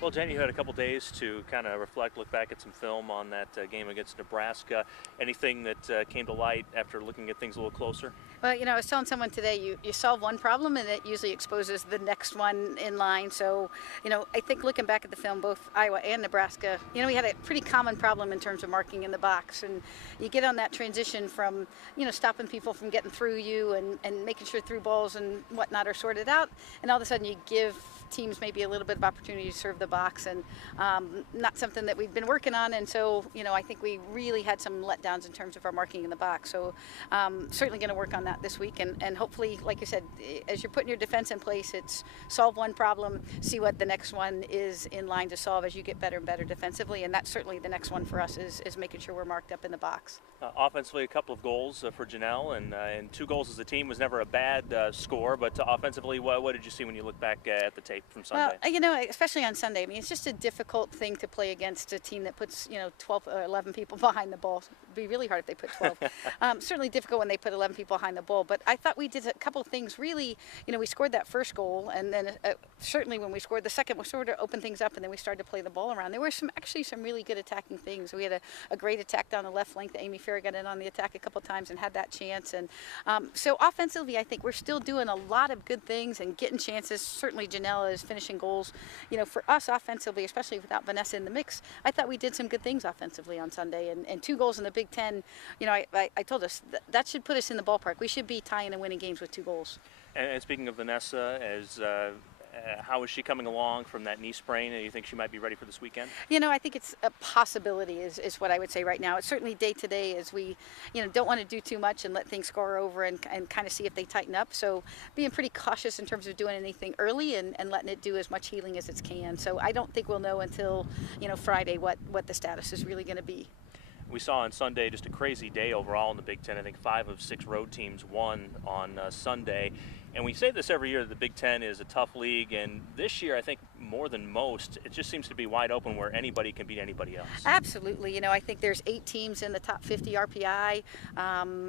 Well, Jen, you had a couple days to kind of reflect, look back at some film on that game against Nebraska. Anything that came to light after looking at things a little closer? Well, I was telling someone today, you solve one problem and it usually exposes the next one in line. So, I think looking back at the film, both Iowa and Nebraska, we had a pretty common problem in terms of marking in the box. And you get on that transition from, stopping people from getting through you and making sure through balls and whatnot are sorted out. And all of a sudden you give teams maybe a little bit of opportunity to serve the box, and not something that we've been working on. And so, I think we really had some letdowns in terms of our marking in the box. So certainly going to work on that this week, and hopefully, like you said, as you're putting your defense in place, it's solve one problem, see what the next one is in line to solve as you get better and better defensively. And that's certainly the next one for us is making sure we're marked up in the box. Offensively, a couple of goals for Janelle, and 2 goals as a team was never a bad score. But offensively, what did you see when you look back at the tape from Sunday? Well, especially on Sunday, it's just a difficult thing to play against a team that puts 12 or 11 people behind the ball. It'd be really hard if they put 12. Certainly difficult when they put 11 people behind the ball. But I thought we did a couple of things really. We scored that first goal, and then certainly when we scored the second, we sort of opened things up, and then we started to play the ball around. There were some really good attacking things. We had a great attack down the left flank that Amy Farrah got in on the attack a couple of times and had that chance. And so offensively, I think we're still doing a lot of good things and getting chances. Certainly Janelle is finishing goals. For us offensively, especially without Vanessa in the mix, I thought we did some good things offensively on Sunday. And 2 goals in the Big Ten, I told us that should put us in the ballpark. We should be tying and winning games with 2 goals. And speaking of Vanessa, how is she coming along from that knee sprain? And you think she might be ready for this weekend? I think it's a possibility is what I would say right now. It's certainly day to day as we, don't want to do too much and let things score over and kind of see if they tighten up. So being pretty cautious in terms of doing anything early and letting it do as much healing as it can. So I don't think we'll know until, Friday what the status is really going to be. We saw on Sunday just a crazy day overall in the Big Ten. I think 5 of 6 road teams won on Sunday. And we say this every year that the Big Ten is a tough league, and this year I think more than most, it just seems to be wide open where anybody can beat anybody else. Absolutely. I think there's 8 teams in the top 50 RPI.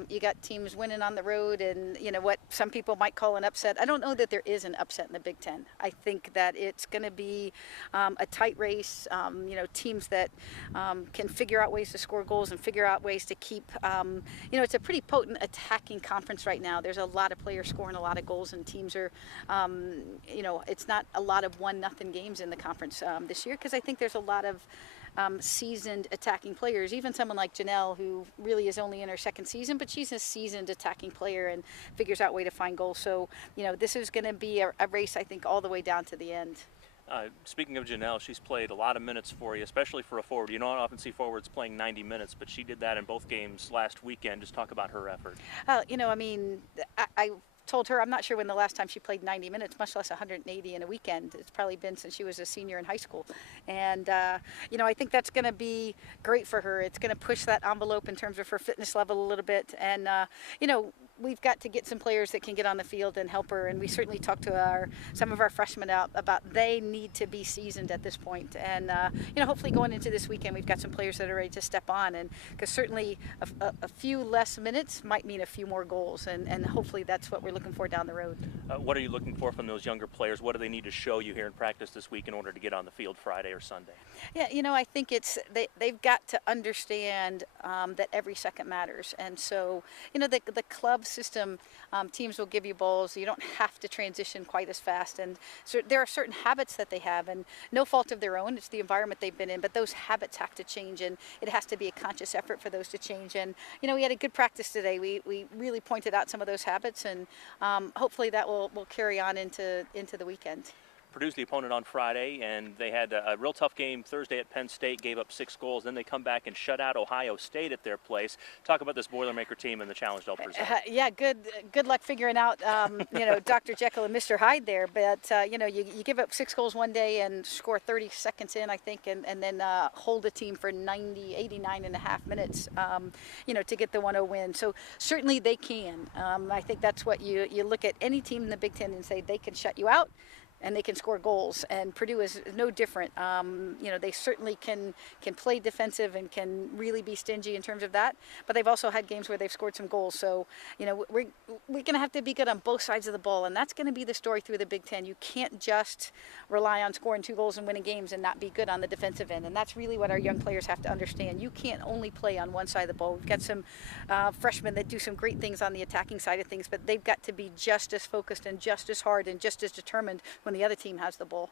You got teams winning on the road, and what some people might call an upset. I don't know that there is an upset in the Big Ten. I think that it's going to be a tight race. Teams that can figure out ways to score goals and figure out ways to keep. It's a pretty potent attacking conference right now. There's a lot of players scoring a lot of goals, and teams are, it's not a lot of 1-0 games in the conference this year, because I think there's a lot of seasoned attacking players. Even someone like Janelle, who really is only in her 2nd season, but she's a seasoned attacking player and figures out a way to find goals. So, this is going to be a race, I think, all the way down to the end. Speaking of Janelle, she's played a lot of minutes for you, especially for a forward. You don't often see forwards playing 90 minutes, but she did that in both games last weekend. Just talk about her effort. I told her I'm not sure when the last time she played 90 minutes, much less 180 in a weekend. It's probably been since she was a senior in high school. And, I think that's going to be great for her. It's going to push that envelope in terms of her fitness level a little bit. And, we've got to get some players that can get on the field and help her. And we certainly talked to some of our freshmen about they need to be seasoned at this point. And, hopefully going into this weekend, we've got some players that are ready to step on. And because certainly a few less minutes might mean a few more goals. And hopefully that's what we're looking for down the road. What are you looking for from those younger players? What do they need to show you here in practice this week in order to get on the field Friday or Sunday? Yeah, I think they've got to understand that every second matters. And so, the club system, teams will give you balls. You don't have to transition quite as fast. And so there are certain habits that they have, and no fault of their own. It's the environment they've been in, but those habits have to change, and it has to be a conscious effort for those to change. And, we had a good practice today. We really pointed out some of those habits, and hopefully that will carry on into the weekend. Purdue's the opponent on Friday, and they had a real tough game Thursday at Penn State, gave up 6 goals. Then they come back and shut out Ohio State at their place. Talk about this Boilermaker team and the challenge they'll present. Yeah, good luck figuring out, Dr. Jekyll and Mr. Hyde there. But, you give up 6 goals one day and score 30 seconds in, I think, and then hold a team for 89 and a half minutes, to get the 1-0 win. So certainly they can. I think that's what you look at any team in the Big Ten and say they can shut you out. and they can score goals. And Purdue is no different. They certainly can play defensive and can really be stingy in terms of that. But they've also had games where they've scored some goals. So, we're going to have to be good on both sides of the ball, and that's going to be the story through the Big Ten. You can't just rely on scoring 2 goals and winning games and not be good on the defensive end. And that's really what our young players have to understand. You can't only play on one side of the ball. We've got some freshmen that do some great things on the attacking side of things, but they've got to be just as focused and just as hard and just as determined when the other team has the ball.